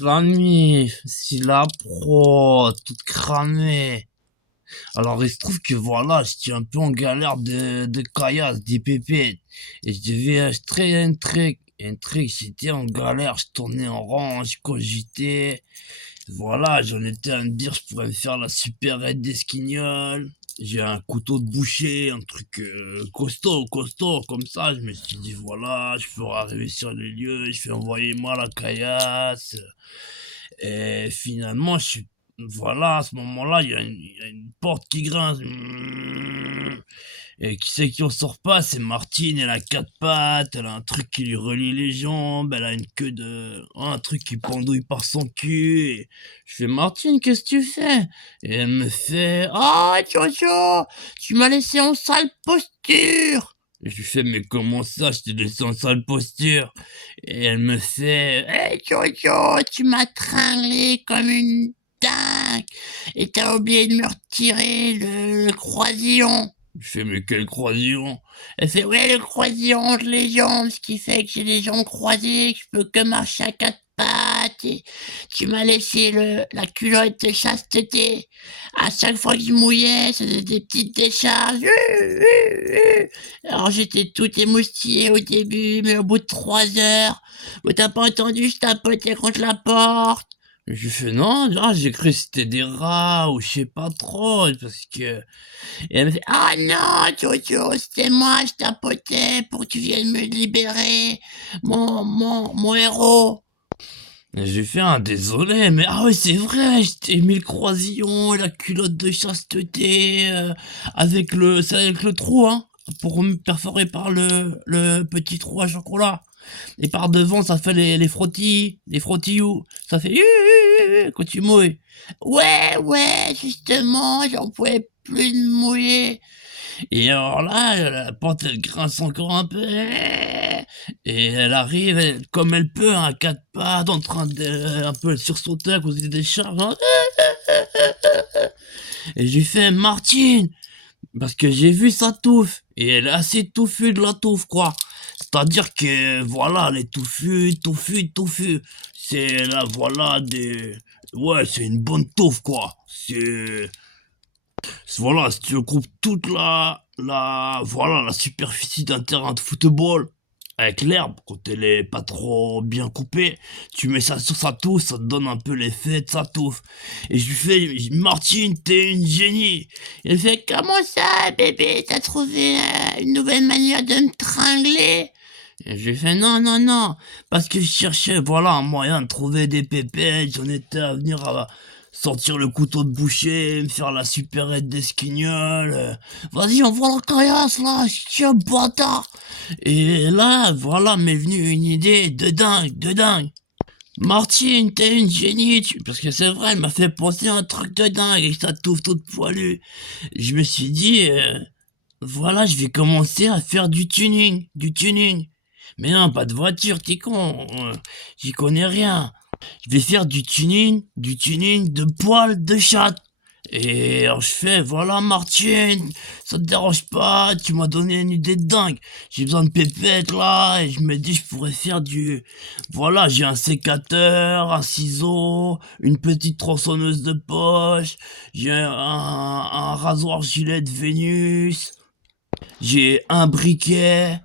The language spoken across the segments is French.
la nuit, si la pro, toute cramée. Alors il se trouve que voilà, j'étais un peu en galère de caillasse, d'IPP. Et je devais acheter un truc. Un truc, j'étais en galère, je tournais en rond, je cogitais. Voilà, j'en étais à me dire, je pourrais me faire la super aide d'esquignol. J'ai un couteau de boucher, un truc costaud, comme ça. Je me suis dit, voilà, je ferai arriver sur les lieux, je fais envoyer moi la caillasse. Et finalement, voilà, à ce moment-là, il y a une porte qui grince. Et qui c'est qui en sort pas? C'est Martine, elle a quatre pattes, elle a un truc qui lui relie les jambes, elle a une queue un truc qui pendouille par son cul. Et je fais, Martine, qu'est-ce que tu fais? Et elle me fait, oh, Jojo, tu m'as laissé en sale posture. Et je lui fais, mais comment ça, je t'ai laissé en sale posture? Et elle me fait, hey Jojo, tu m'as tringlé comme une dingue. Et t'as oublié de me retirer le croisillon. Je fais, mais quel croisillon? Elle fait, ouais, le croisillon entre les jambes, ce qui fait que j'ai les jambes croisées, que je peux que marcher à quatre pattes. Et tu m'as laissé la culotte de chasteté. À chaque fois que je mouillais, ça faisait des petites décharges. Alors j'étais tout émoustillé au début, mais au bout de 3 heures, où t'as pas entendu, je tapotais contre la porte. Je lui fais, non, non, j'ai cru que c'était des rats, ou je sais pas trop, parce que... Et elle me fait, ah non, Jojo, c'était moi, je tapotais pour que tu viennes me libérer, mon héros. Et j'ai fait un désolé, mais ah oui, c'est vrai, je t'ai mis le croisillon et la culotte de chasteté, c'est avec le trou, hein, pour me perforer par le petit trou à chocolat. Et par devant, ça fait les frottis, les frottillous. Ça fait quand tu mouilles. Ouais, ouais, justement, j'en pouvais plus de mouiller. Et alors là, la porte, elle grince encore un peu. Et elle arrive, comme elle peut, à quatre pattes, en train de un peu sursauter à cause des charges, hein. Et j'ai fait, Martine, parce que j'ai vu sa touffe. Et elle est assez touffue de la touffe, quoi. C'est-à-dire que, voilà, elle est touffue. C'est là, voilà, Ouais, c'est une bonne touffe, quoi. Voilà, si tu groupes toute voilà, la superficie d'un terrain de football, avec l'herbe, quand elle est pas trop bien coupée, tu mets ça sur sa touffe, ça te donne un peu l'effet de sa touffe. Et je lui fais, Martine, t'es une génie. Elle fait, comment ça, bébé, t'as trouvé une nouvelle manière de me tringler? Et je lui fais, non, non, non, parce que je cherchais, voilà, un moyen de trouver des pépettes, j'en étais à venir à sortir le couteau de boucher, me faire la supérette d'esquignol. Vas-y, on voit la caillasse là, tiens, bâtard. Et là, voilà, m'est venue une idée de dingue, de dingue. Martine, t'es une génie, parce que c'est vrai, elle m'a fait penser à un truc de dingue avec sa touffe toute poilue. Je me suis dit, voilà, je vais commencer à faire du tuning. Mais non, pas de voiture, t'es con, j'y connais rien. Je vais faire du tuning de poils de chat. Et alors je fais, voilà Martine, ça te dérange pas, tu m'as donné une idée de dingue. J'ai besoin de pépettes là, et je me dis je pourrais faire Voilà, j'ai un sécateur, un ciseau, une petite tronçonneuse de poche, j'ai un rasoir gilet de Vénus, j'ai un briquet,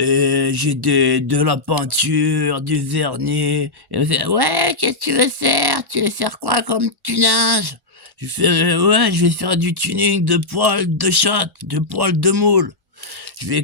et j'ai de la peinture, du vernis. Et elle me fait, ouais, qu'est-ce que tu veux faire? Tu veux faire quoi comme tunage? Je fais, ouais, je vais faire du tuning de poils de chat, de poils de moule.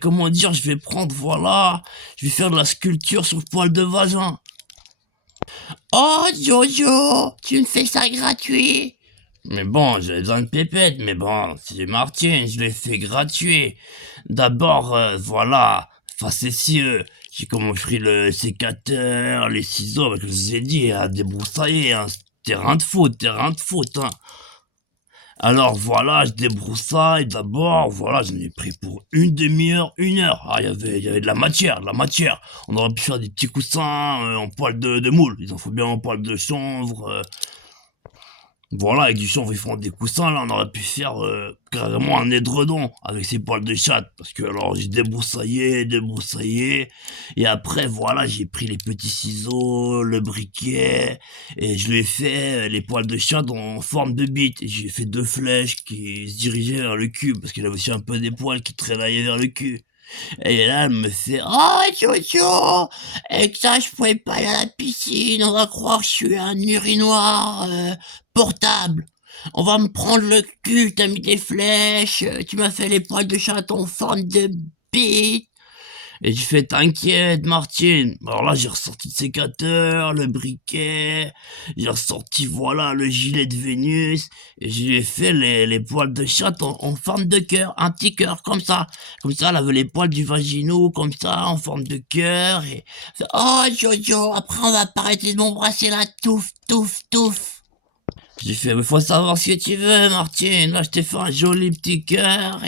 Comment dire, je vais prendre, voilà, je vais faire de la sculpture sur poils de vagin. Oh, Jojo, tu me fais ça gratuit? Mais bon, j'ai besoin de pépettes, mais bon, c'est Martine, je l'ai fait gratuit. D'abord, voilà, facétieux. J'ai comment pris le sécateur, les ciseaux, avec je vous ai dit, à débroussailler, hein. Terrain de foot, hein. Alors voilà, je débroussaille d'abord, voilà, j'en ai pris pour une demi-heure, 1 heure. Ah, il y avait de la matière, de la matière. On aurait pu faire des petits coussins en poil de moule. Il en faut bien en poil de chanvre. Voilà, avec du chanvre, ils font des coussins, là, on aurait pu faire carrément un édredon avec ces poils de chatte. Parce que alors j'ai débroussaillé, et après voilà, j'ai pris les petits ciseaux, le briquet, et je lui ai fait les poils de chatte en forme de bite. Et j'ai fait deux flèches qui se dirigeaient vers le cul, parce qu'il avait aussi un peu des poils qui traînaient vers le cul. Et là, elle me fait: «Oh Jojo, avec ça, je pourrais pas aller à la piscine, on va croire que je suis un urinoir, portable. On va me prendre le cul, tu mis des flèches, tu m'as fait les poils de chaton en forme de bite». Et j'ai fait: «T'inquiète Martine». Alors là, j'ai ressorti le sécateur, le briquet, j'ai ressorti, voilà, le gilet de Vénus, et je lui ai fait les poils de chatte en forme de cœur, un petit cœur comme ça. Comme ça, elle avait les poils du vaginaux comme ça, en forme de cœur, et elle fait: «Oh Jojo, après on va pas arrêter de m'embrasser là, touf, touf, touf». J'ai fait: «Mais faut savoir ce que tu veux Martine, là je t'ai fait un joli petit cœur»,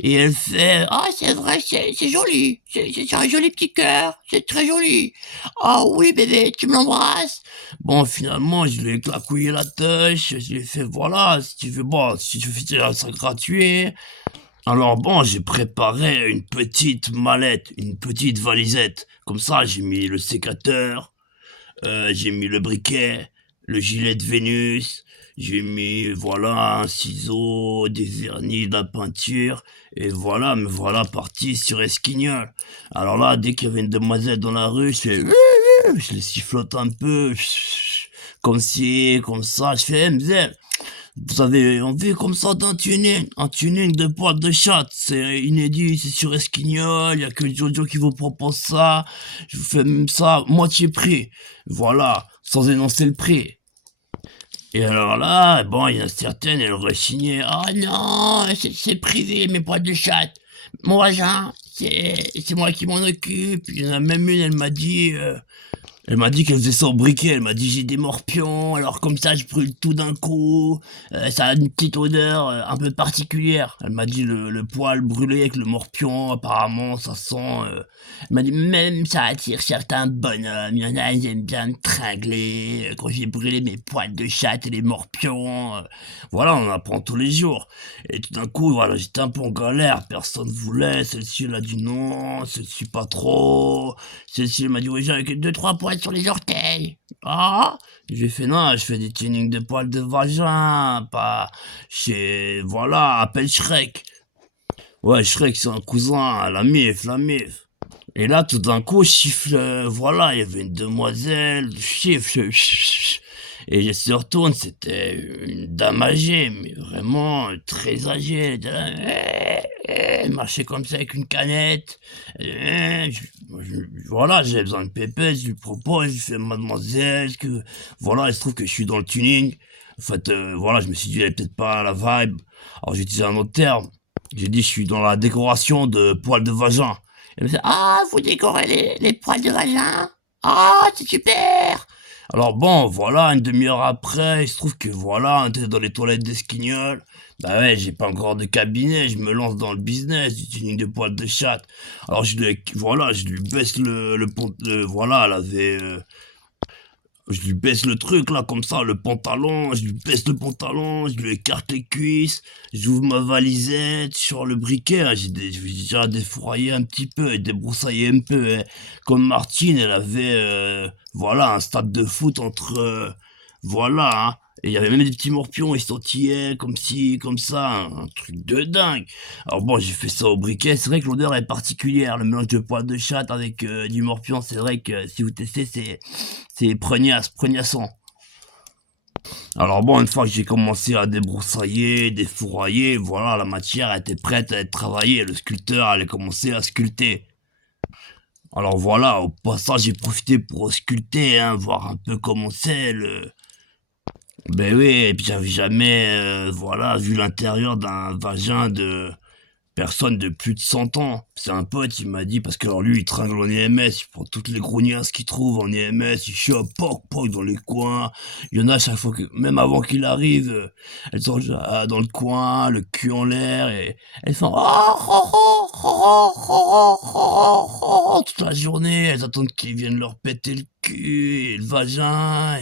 et elle fait: «Ah c'est vrai, c'est joli, c'est un joli petit cœur, c'est très joli. Ah oui bébé, tu me l'embrasses?» Bon finalement je lui ai claquouillé la teuche, je lui ai fait: «Voilà, si tu veux, bon, si tu fais ça gratuit». Alors bon, j'ai préparé une petite mallette, une petite valisette. Comme ça, j'ai mis le sécateur, j'ai mis le briquet, le gilet de Vénus, j'ai mis, voilà, un ciseau, des vernis, de la peinture, et voilà, me voilà parti sur Esquinol. Alors là, dès qu'il y avait une demoiselle dans la rue, je les sifflote un peu, comme ci, comme ça, je fais: «Eh mzè, vous avez envie comme ça d'un tuning, un tuning de poils de chatte, c'est inédit, c'est sur Esquinol, y a que Jojo qui vous propose ça, je vous fais même ça moitié prix, voilà, sans énoncer le prix». Et alors là, bon, il y en a certaines, elles rechignaient: «Oh non, c'est privé mes poils de chatte. Mon vagin, c'est moi qui m'en occupe». Il y en a même une, elle m'a dit qu'elle faisait ça au briquet, elle m'a dit: «J'ai des morpions, alors comme ça je brûle tout d'un coup, ça a une petite odeur, un peu particulière». Elle m'a dit: «Le poil brûlé avec le morpion, apparemment ça sent, elle m'a dit: «Même ça attire certains bonhommes, il y en a, ils aiment bien me tringler, quand j'ai brûlé mes poils de chatte et les morpions», voilà, on apprend tous les jours. Et tout d'un coup, voilà, j'étais un peu en galère, personne voulait, celle-ci elle a dit non, celle-ci pas trop. Celle-ci elle m'a dit: «Oui, j'ai que 2-3 poils sur les orteils». «Ah?» J'ai fait: «Non, je fais des tunings de poils de vagin, pas chez, voilà, appelle Shrek». Ouais, Shrek, c'est un cousin, la mif. Et là, tout d'un coup, je siffle, voilà, il y avait une demoiselle, je siffle, et je se retourne, c'était une dame âgée, mais vraiment très âgée. Elle était là, elle marchait comme ça avec une canette. Voilà, j'avais besoin de pépette, je lui propose, je lui fais: «Mademoiselle, est-ce que...» Voilà, il se trouve que je suis dans le tuning. En fait, voilà, je me suis dit: «Elle est peut-être pas la vibe». Alors j'ai utilisé un autre terme. J'ai dit: «Je suis dans la décoration de poils de vagin». Elle me fait: «Ah, vous décorez les poils de vagin? Ah, c'est super!» Alors bon, voilà, une demi-heure après, il se trouve que voilà, on était dans les toilettes d'Esquignoles. Bah ouais, j'ai pas encore de cabinet, je me lance dans le business du tuning de poils de chatte. Alors voilà, je lui baisse voilà, elle avait, je lui baisse le truc là comme ça, le pantalon, je lui baisse le pantalon, je lui écarte les cuisses, j'ouvre ma valisette sur le briquet, hein, j'ai déjà défroyé un petit peu et débroussaillé un peu, hein. Comme Martine, elle avait, voilà, un stade de foot entre, voilà, hein. Et il y avait même des petits morpions, ils sautillaient comme ci, comme ça, un truc de dingue. Alors bon, j'ai fait ça au briquet, c'est vrai que l'odeur est particulière, le mélange de poils de chatte avec du morpion, c'est vrai que si vous testez, c'est prenassant. Alors bon, une fois que j'ai commencé à débroussailler, défourailler, voilà, la matière était prête à être travaillée, le sculpteur allait commencer à sculpter. Alors voilà, au passage, j'ai profité pour sculpter, hein, voir un peu comment c'est le... Ben oui, et puis j'avais jamais, voilà, vu l'intérieur d'un vagin de personne de plus de 100 ans. C'est un pote, il m'a dit, parce que alors lui, il tringle en EMS, il prend toutes les grognasses qu'il trouve en EMS, il chope, poc, poc, dans les coins. Il y en a à chaque fois que, même avant qu'il arrive, elles sont déjà dans le coin, le cul en l'air, et elles font oh, oh, oh, oh, oh, oh, oh, oh, toute la journée, elles attendent qu'il vienne leur péter le cul et le vagin,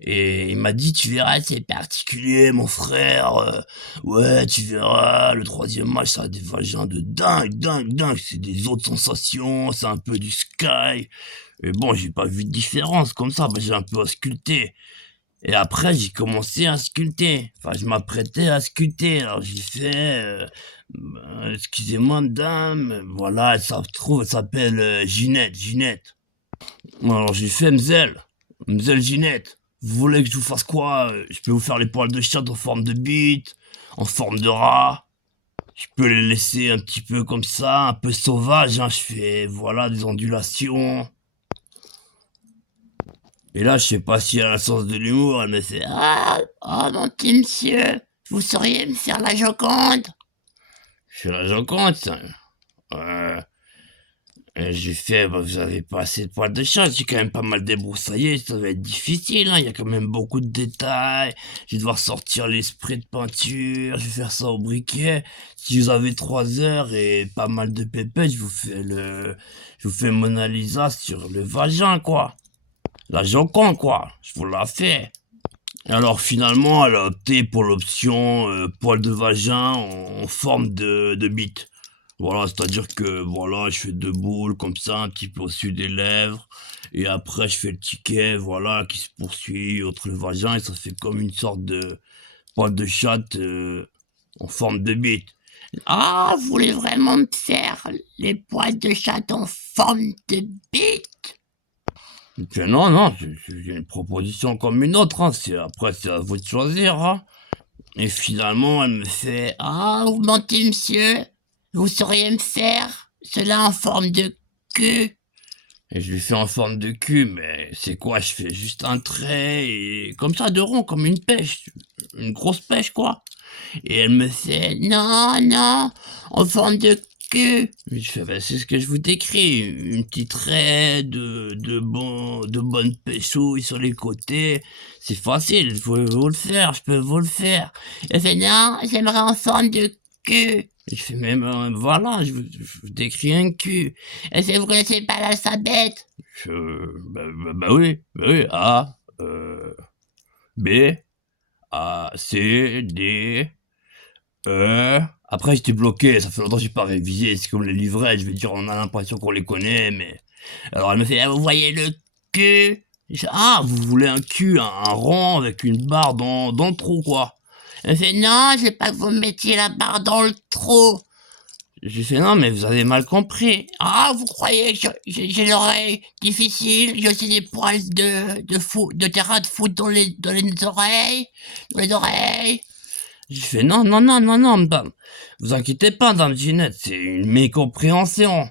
Et il m'a dit: «Tu verras, c'est particulier mon frère, ouais, tu verras, le troisième âge, ça a des vagins de dingue, dingue, dingue, c'est des autres sensations, c'est un peu du sky». Et bon, j'ai pas vu de différence comme ça, bah, j'ai un peu ausculté. Et après, j'ai commencé à sculpter. Enfin, je m'apprêtais à sculpter. Alors, j'ai fait, «Excusez-moi madame, voilà, ça se trouve, elle s'appelle, Ginette, Ginette». Alors, j'ai fait: Mzelle Ginette, vous voulez que je vous fasse quoi? Je peux vous faire les poils de chat en forme de bite, en forme de rat. Je peux les laisser un petit peu comme ça, un peu sauvage, hein». Je fais, voilà, des ondulations. Et là, je sais pas si elle a le sens de l'humour, elle me fait: «Ah! Oh mon petit monsieur, vous sauriez me faire la Joconde?» Je fais: «La Joconde, ça?» heu et j'ai fait: «Bah, vous avez pas assez de poils de chat, j'ai quand même pas mal débroussaillé, ça va être difficile, hein, il y a quand même beaucoup de détails. Je vais devoir sortir les sprays de peinture, je vais faire ça au briquet. Si vous avez 3 heures et pas mal de pépettes, je vous fais Mona Lisa sur le vagin, quoi. La Joconde, quoi, je vous la fais». Alors finalement, elle a opté pour l'option, poil de vagin en forme de bite. Voilà, c'est-à-dire que, voilà, je fais 2 boules comme ça, un petit peu au-dessus des lèvres et après je fais le ticket, voilà, qui se poursuit entre le vagin et ça fait comme une sorte de poil de chatte, en forme de bite. «Ah, vous voulez vraiment me faire les poils de chatte en forme de bite?» Je fais: «Non, non, c'est une proposition comme une autre, hein, c'est à vous de choisir, hein». Et finalement, elle me fait: «Ah, vous mentez monsieur, vous sauriez me faire cela en forme de cul?» Et je lui fais: «En forme de cul, mais c'est quoi?» Je fais: «Juste un trait et comme ça de rond, comme une pêche, une grosse pêche quoi». Et elle me fait: «Non, non, en forme de cul». Et je fais: «Bah, c'est ce que je vous décris, une petite raie de bonnes péchouilles sur les côtés, c'est facile, je peux vous le faire, je peux vous le faire». Elle fait: «Non, j'aimerais en forme de cul». Et je fais: «Mais voilà, je vous décris un cul». Elle fait: «Vous connaissez pas l'alphabet?» Je: «Bah oui, bah oui, A, B, A, C, D». Après j'étais bloqué, ça fait longtemps que j'ai pas révisé, c'est comme les livrets, je veux dire, on a l'impression qu'on les connaît, mais alors elle me fait: «Ah, vous voyez le cul?» Je fais: «Ah, vous voulez un cul, un rond avec une barre dans le trou, quoi?» Elle fait: «Non, je veux pas que vous mettiez la barre dans le trou». J'ai fait: «Non, mais vous avez mal compris». «Ah, vous croyez que j'ai l'oreille difficile? J'ai aussi des poils de terrain de foot dans les oreilles, dans les oreilles». J'ai fait: «Non, non, non, non, non, madame, vous inquiétez pas, dame Ginette, c'est une mécompréhension».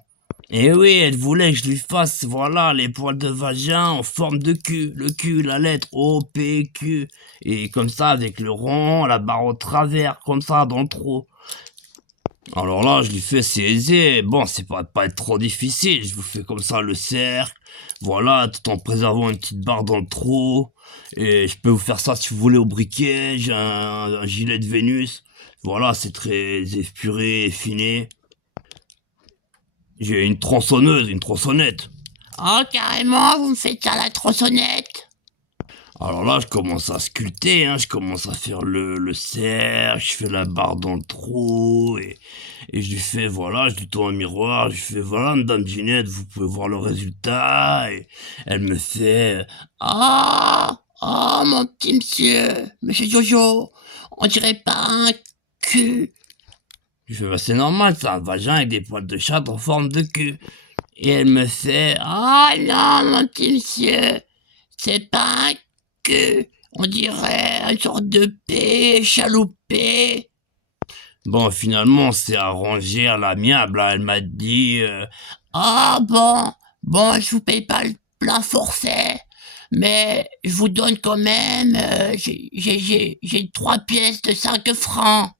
Et oui, elle voulait que je lui fasse, voilà, les poils de vagin en forme de cul. Le cul, la lettre O, P, Q. Et comme ça, avec le rond, la barre au travers, comme ça, dans le trou. Alors là, je lui fais: «C'est aisé, bon, c'est pas être trop difficile, je vous fais comme ça le cercle, voilà, tout en préservant une petite barre dans le trou et je peux vous faire ça si vous voulez au briquet, j'ai un gilet de Vénus, voilà, c'est très épuré, effiné. J'ai une tronçonneuse, une tronçonnette». «Oh carrément, vous me faites ça la tronçonnette?» Alors là, je commence à sculpter, hein, je commence à faire le cercle, je fais la barre dans le trou et je lui fais, voilà, je lui tends un miroir, je lui fais: «Voilà madame Ginette, vous pouvez voir le résultat» et elle me fait: «Ah! Oh mon petit monsieur Jojo, on dirait pas un cul». Je fais: «Bah, c'est normal, c'est un vagin avec des poils de chat en forme de cul». Et elle me fait: «Ah non mon petit monsieur, c'est pas un cul, on dirait une sorte de P chaloupé». Bon, finalement, on s'est arrangé à l'amiable, hein. Elle m'a dit: «Ah bon, bon, je vous paye pas le plein forfait, mais je vous donne quand même, j'ai 3 pièces de 5 francs».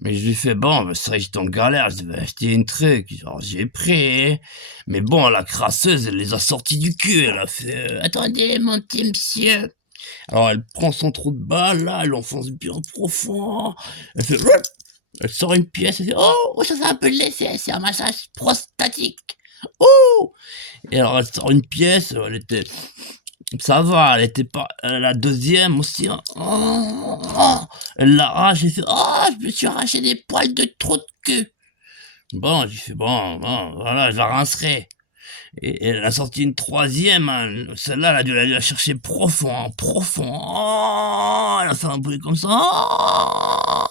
Mais je lui fais: «Bon, bah, c'est vrai que j'étais en galère, je devais acheter une truc». Alors j'ai pris, mais bon, la crasseuse, elle les a sortis du cul, elle a fait: «Attendez mon petit monsieur». Alors elle prend son trou de balle là, elle l'enfonce bien profond, elle fait Rrrt elle sort une pièce, elle fait: «Oh, ça fait un peu de l'effet, c'est un massage prostatique. Oh!» Et alors elle sort une pièce, Ça va, elle était pas, la deuxième aussi, hein. Oh, oh, elle l'arrache, j'ai fait, oh, je me suis arraché des poils de trou de cul. Bon, j'ai fait, bon, voilà, je la rincerai. Et elle a sorti une troisième, hein. Celle-là, elle a dû la chercher profond, hein, profond. Oh, elle a fait un bruit comme ça. Oh,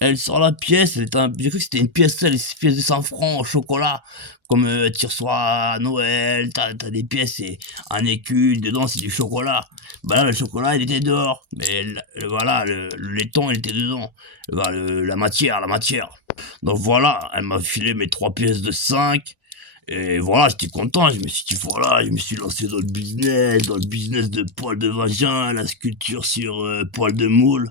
elle sort la pièce, j'ai cru que c'était une pièce, les pièces de 100 francs au chocolat, comme tu reçois à Noël, t'as des pièces, et un écu, dedans c'est du chocolat. Bah là, le chocolat, il était dehors, mais voilà, le laiton, il était dedans. Bah, la matière. Donc voilà, elle m'a filé mes 3 pièces de 5. Et voilà, j'étais content, je me suis dit, voilà, je me suis lancé dans le business de poils de vagin, la sculpture sur poils de moule.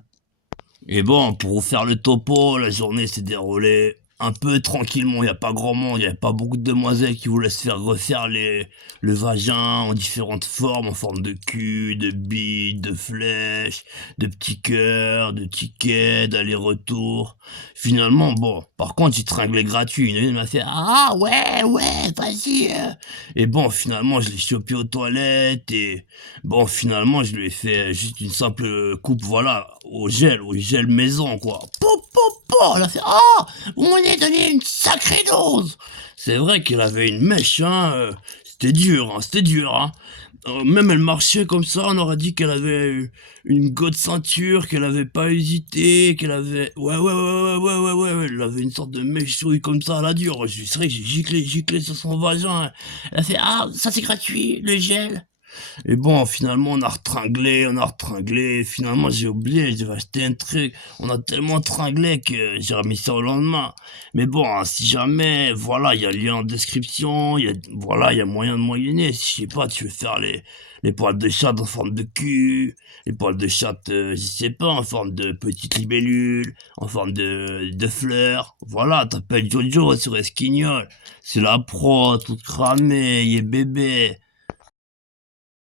Et bon, pour vous faire le topo, la journée s'est déroulée un peu tranquillement. Il n'y a pas grand monde, il n'y avait pas beaucoup de demoiselles qui voulaient se faire refaire le vagin en différentes formes, en forme de cul, de bite, de flèche, de petits cœurs, de tickets, d'aller-retour. Finalement, bon, par contre, j'ai tringlé gratuit. Une m'a fait «Ah ouais, ouais, vas-y». Et bon, finalement, je l'ai chopé aux toilettes et bon, finalement, je lui ai fait juste une simple coupe, voilà, au gel maison, quoi. Po, po, po. Elle a fait «Ah, vous m'en avez donné une sacrée dose». C'est vrai qu'elle avait une mèche, hein. C'était dur, hein. Même elle marchait comme ça, on aurait dit qu'elle avait une grosse ceinture, qu'elle avait pas hésité, qu'elle avait... Ouais, elle avait une sorte de mèche-souris comme ça à la dure. C'est vrai que j'ai giclé sur son vagin. Elle a fait «Ah, ça c'est gratuit, le gel». Et bon, finalement, on a retringlé. Finalement, j'ai oublié, j'ai acheté un truc. On a tellement tringlé que j'ai remis ça au lendemain. Mais bon, hein, si jamais, voilà, il y a le lien en description, voilà, il y a moyen de moyenner. Si, je sais pas, tu veux faire les poils de chat en forme de cul, les poils de chat, je sais pas, en forme de petite libellule, en forme de fleurs. Voilà, t'appelles Jojo sur Esquignol. C'est la pro, toute cramée, il est bébé.